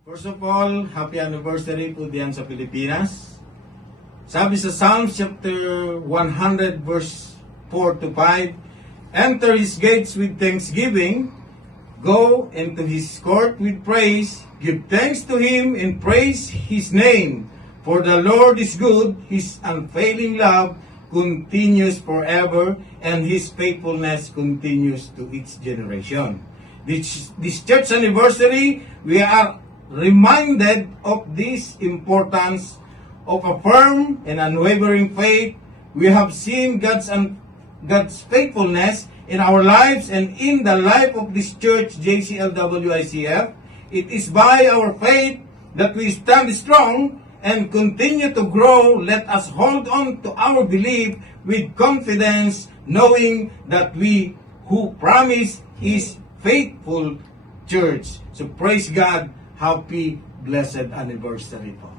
First of all, happy anniversary po diyan sa Pilipinas. Sabi sa Psalms chapter 100 verse 4 to 5, enter his gates with thanksgiving, go into his court with praise, give thanks to him and praise his name. For the Lord is good, his unfailing love continues forever, and his faithfulness continues to each generation. This church anniversary, we are reminded of this importance of a firm and unwavering faith. We have seen God's faithfulness in our lives and in the life of this church, JCLWICF. It is by our faith that we stand strong and continue to grow. Let us hold on to our belief with confidence, knowing that we who promise is faithful church. So praise God. Happy blessed anniversary po.